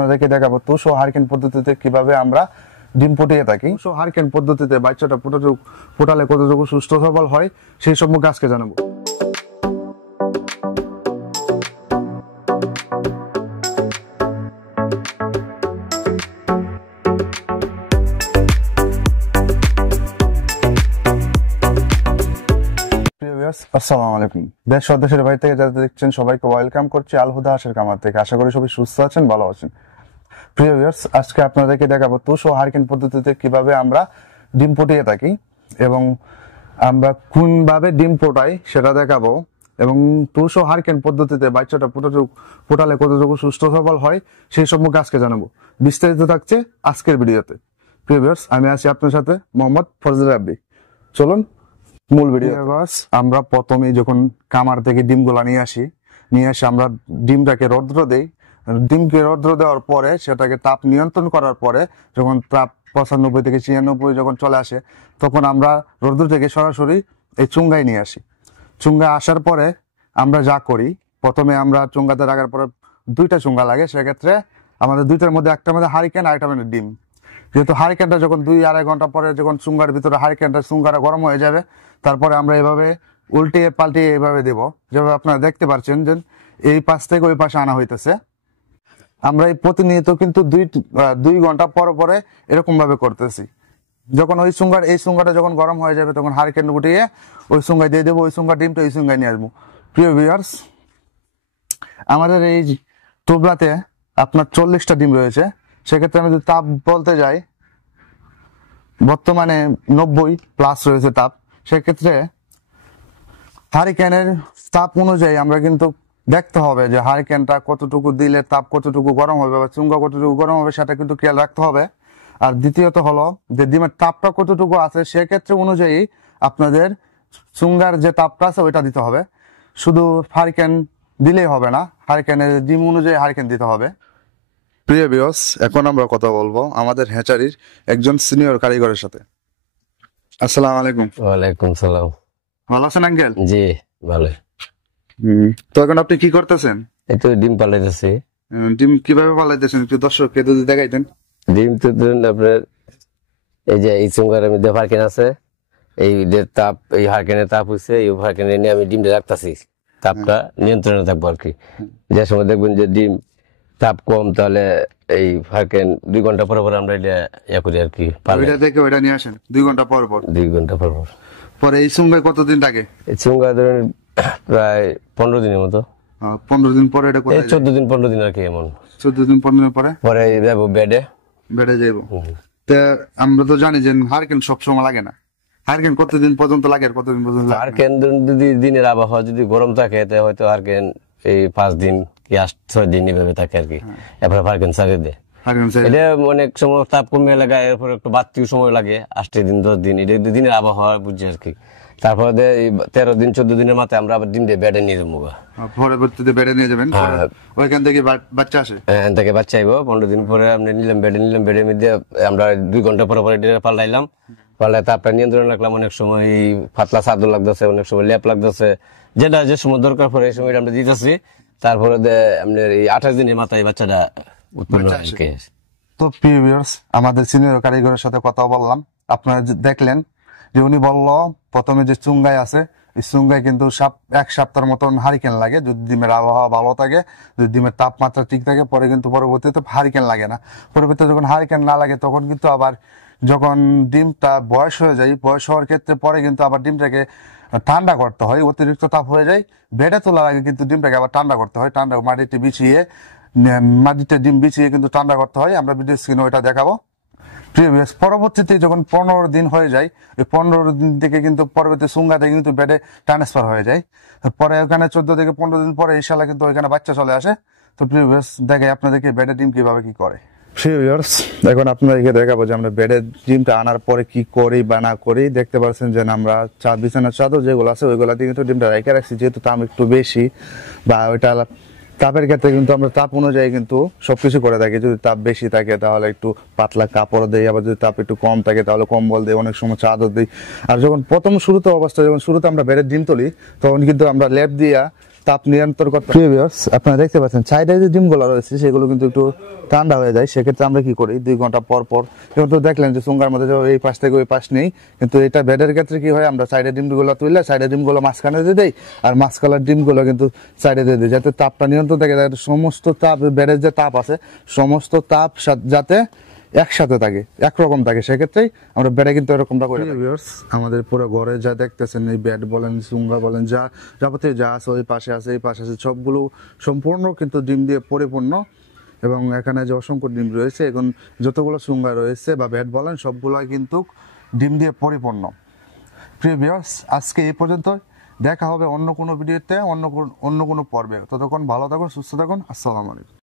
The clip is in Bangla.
আপনাদেরকে দেখাবো তুষো হারিকেন পদ্ধতিতে কিভাবে আমরা ডিম ফুটিয়ে থাকি। তুষো হারিকেন পদ্ধতিতে বাচ্চাটা ফোটালে কতটুকু সুস্থ সবল হয় সেই সম্পর্কে আজকে জানাবো। আসসালামু আলাইকুম। দেশ সদস্যের বাড়ি থেকে যারা দেখছেন সবাইকে ওয়েলকাম করছি আল হুদা হাঁসের খামার থেকে। আশা করি সবাই সুস্থ আছেন, ভালো আছেন। প্রিয় ভিউয়ার্স, আজকে আপনাদেরকে দেখাবো তুষো হারিকেন পদ্ধতিতে কিভাবে আমরা ডিম ফুটিয়ে থাকি এবং আমরা কোনভাবে ডিম ফোটাই সেটা দেখাবো, এবং তুষো হারিকেন পদ্ধতিতে বাচ্চাটা ফোটালে কতটুকু সুস্থ সবল হয় সেই সম্পর্কে আজকে জানাবো। বিস্তারিত থাকছে আজকের ভিডিওতে। প্রিয় ভিউয়ার্স, আমি আছি আপনার সাথে মোহাম্মদ ফজল রাব্বি। চলুন মূল ভিডিও। আমরা প্রথমে যখন কামার থেকে ডিমগুলা নিয়ে আসি আমরা ডিমটাকে রৌদ্র দেই। ডিমকে রৌদ্র দেওয়ার পরে সেটাকে তাপ নিয়ন্ত্রণ করার পরে যখন তাপ 95 থেকে 96 যখন চলে আসে তখন আমরা রৌদ্র থেকে সরাসরি এই চুঙ্গায় নিয়ে আসি। চুঙ্গায় আসার পরে আমরা যা করি, প্রথমে আমরা চুঙ্গাতে রাখার পরে দুইটা চুঙ্গা লাগে, সেক্ষেত্রে আমাদের দুইটার মধ্যে একটা মধ্যে হারিকেন আর একটা মধ্যে ডিম। যেহেতু হারিকেনটা যখন 2-2.5 ঘন্টা পরে যখন চুঙ্গার ভিতরে চুঙ্গাটা গরম হয়ে যাবে, তারপরে আমরা এভাবে উল্টিয়ে পাল্টিয়ে এইভাবে দেব, যেভাবে আপনারা দেখতে পাচ্ছেন যে এই পাশ থেকে ওই পাশে আনা হইতেছে। আমরা এই প্রতিনিয়ত কিন্তু 2 ঘন্টা পরে এরকম ভাবে করতেছি। যখন এই চুঙ্গাটা যখন গরম হয়ে যাবে তখন হারিকেন উঠিয়ে ওই চুঙ্গায় দিয়ে দেবো, ওই চুঙ্গা ডিমটা ওই চুঙ্গায় নিয়ে আসবো। প্রিয় ভিউয়ার্স, আমাদের এই টোবলাতে আপনার 40টা ডিম রয়েছে। সেক্ষেত্রে আমি যদি তাপ বলতে যাই, বর্তমানে 90+ রয়েছে তাপ। সেক্ষেত্রে হারিকেনের তাপ অনুযায়ী আমরা কিন্তু দেখতে হবে যে হারিকেনটা কতটুকু দিলে তাপ কতটুকু গরম হবে বা চুঙ্গা কতটুকু গরম হবে, সেটা কিন্তু খেয়াল রাখতে হবে। আর দ্বিতীয়ত হলো যে ডিমের তাপটা কতটুকু আছে, সেক্ষেত্রে অনুযায়ী আপনাদের চুঙ্গার যে তাপটা আছে ওইটা দিতে হবে। শুধু হারিকেন দিলেই হবে না, হারিকেনের ডিম অনুযায়ী হারিকেন দিতে হবে। প্রিয় ভিউয়ার্স, এখন আমরা কথা বলবো আমাদের হ্যাচারির একজন সিনিয়র কারিগরের সাথে। আসসালামু আলাইকুম। ওয়ালাইকুম সালাম। ভালো আছেন আঙ্কেল? জি ভালো। তো এখন আপনি কি করতেছেন? এই তো ডিম পালাইতেছি। ডিম কিভাবে পালাইতেছেন একটু দর্শককে যদি দেখাইতেন। ডিম তো ধরুন আপনার এই যে এই চুঙ্গার মধ্যে হারকেন আছে, এই তাপ এই হারকেনের তাপ হচ্ছে, এই হারকেনে নিয়ে আমি ডিমটা রাখতেছি, তাপটা নিয়ন্ত্রণে থাকবো আর কি। যে সময় দেখবেন যে ডিম তাপ কম, তাহলে এই হারকেন 2 ঘন্টা পর আমরা এটা ইয়া করি আর কি। ওইটা থেকে ওইটা নিয়ে আসেন 2 ঘন্টা পর 2 ঘন্টা পর পরে এই চুঙ্গায় কতদিন থাকে? এই চুঙ্গা ধরুন প্রায় 15 দিনের মতো। 15 দিন পরে এটা 14 দিন 15 দিন আর কি, এমন 14 দিন 15 দিন পরে যাবো বেডে যাবো। তা আমরা তো জানি যে হারকেন সবসময় লাগে না। হারকেন কতদিন পর্যন্ত লাগে আর কতদিন পর্যন্ত? হারকেন যদি দিনের আবহাওয়া যদি গরম থাকে তাহলে হয়তো হারকেন এই 5 দিন কি 6 দিন এভাবে থাকে আর কি। এরপরে হারকেন ছাড়ে দেয়। এটা অনেক সময় তাপ কমে লাগে, এরপর একটু বাড়তিও সময় লাগে, 8 দিন 10 দিন, এটা দিনের আবহাওয়া বুঝছে আর কি। তারপরে 13 দিন 14 দিনের মাথায় আমরা আবার ডিম দিয়ে বেডে নিয়ে যাবো। পরবর্তীতে বেডে নিয়ে যাবেন, ওইখান থেকে বাচ্চা আসে। এখান থেকে বাচ্চা আইবো। 15 দিন পরে আমরা নিলাম বেডের মধ্যে আমরা 2 ঘন্টা পরে পাল্টাইলাম। পাল্টায় তাপটা নিয়ন্ত্রণ রাখলাম। অনেক সময় পাতলা চাদর লাগতেছে, অনেক সময় লেপ লাগতেছে, যেটা যে সময় দরকার পড়ে এই সময় আমরা দিতেছি। তারপরে আপনার এই 28 দিনের মাথায় বাচ্চাটা উৎপন্ন হয়। তো প্রিয় ভিউয়ার্স, আমাদের সিনিয়র কারিগরের সাথে কথা বললাম। আপনারা দেখলেন যে উনি বললো প্রথমে যে চুঙ্গায় আছে, এই চুঙ্গায় কিন্তু 1 সপ্তাহের মতন হারিকেন লাগে যদি ডিমের আবহাওয়া ভালো থাকে, যদি ডিমের তাপমাত্রা ঠিক থাকে, পরে কিন্তু পরবর্তীতে হারিকেন লাগে না। পরবর্তীতে যখন হারিকেন না লাগে তখন কিন্তু আবার যখন ডিমটা বয়স হয়ে যায়, বয়স হওয়ার ক্ষেত্রে পরে কিন্তু আবার ডিমটাকে ঠান্ডা করতে হয়। অতিরিক্ত তাপ হয়ে যায়, বেডে তোলার আগে কিন্তু ডিমটাকে আবার ঠান্ডা করতে হয়। মাটিতে ডিম বিছিয়ে কিন্তু ঠান্ডা করতে হয়। আমরা ভিডিও স্ক্রিনে ওইটা দেখাবো। পরবর্তীতে যখন 15 দিন হয়ে যায়, ওই 15 দিন থেকে কিন্তু পরবর্তী চুঙ্গাতে কিন্তু বেডে ট্রান্সফার হয়ে যায়। পরে ওখানে 14 থেকে 15 দিন পরে ইনশাল্লাহ কিন্তু ওইখানে বাচ্চা চলে আসে। তো প্রিভিয়াস দেখে আপনাদেরকে বেডে ডিম কিভাবে কি করে। প্রিভিয়াস এখন আপনাদেরকে দেখাবো যে আমরা বেডে ডিমটা আনার পরে কি করি বা না করি। দেখতে পাচ্ছেন যে আমরা বিছানার চাদর যেগুলো আছে ওইগুলাতে কিন্তু ডিমটা রেখে রাখছি, যেহেতু দাম একটু বেশি বা ওইটা তাপের ক্ষেত্রে কিন্তু আমরা তাপ অনুযায়ী কিন্তু সবকিছু করে থাকি। যদি তাপ বেশি থাকে তাহলে একটু পাতলা কাপড় দেই, আবার যদি তাপ একটু কম থাকে তাহলে কম্বল দিই, অনেক সময় চাদর দিই। আর যখন প্রথম শুরুতে আমরা বেডের ডিম তুলি তখন কিন্তু আমরা লেপ দিয়া তাপ নিয়ন্ত্রণ করতে। প্রিয় ভিউয়ার্স, আপনারা দেখতে পাচ্ছেন সাইডে যে ডিমগুলো রয়েছে সেগুলো কিন্তু একটু ঠান্ডা হয়ে যায়। সেক্ষেত্রে আমরা কি করি, 2 ঘন্টা পর পর, কিন্তু দেখলেন যে চুঙ্গার মধ্যে এই পাশ থেকে ওই পাশ নেই, কিন্তু এটা বেডের ক্ষেত্রে কি হয়, আমরা সাইডের ডিমগুলো তুললে সাইডের ডিমগুলো মাঝখানে দিয়ে দেই, আর মাঝখানের ডিমগুলো কিন্তু সাইডে দিয়ে দিই, যাতে তাপটা নিয়ন্ত্রণ থাকে, যাতে সমস্ত তাপ, বেডের যে তাপ আছে সমস্ত তাপ যাতে একসাথে থাকে, একরকম থাকে। সেক্ষেত্রেই আমরা বেডে কিন্তু এরকমটা করে থাকি। আমাদের পুরো ঘরে যা দেখতেছেন, এই বেড বলেন, চুঙ্গা বলেন, যা যাবতীয় যা আছে, ওই পাশে আছে, এই পাশে আছে, সবগুলো সম্পূর্ণ কিন্তু ডিম দিয়ে পরিপূর্ণ। এবং এখানে যে অসংখ্য ডিম রয়েছে, এখন যতগুলো চুঙ্গা রয়েছে বা বেড বলেন সবগুলোই কিন্তু ডিম দিয়ে পরিপূর্ণ। প্রিয় ভিউয়ার্স, আজকে এই পর্যন্ত। দেখা হবে অন্য কোনো ভিডিওতে, অন্য কোনো পর্বে। ততক্ষণ ভালো থাকুন, সুস্থ থাকুন। আসসালামু আলাইকুম।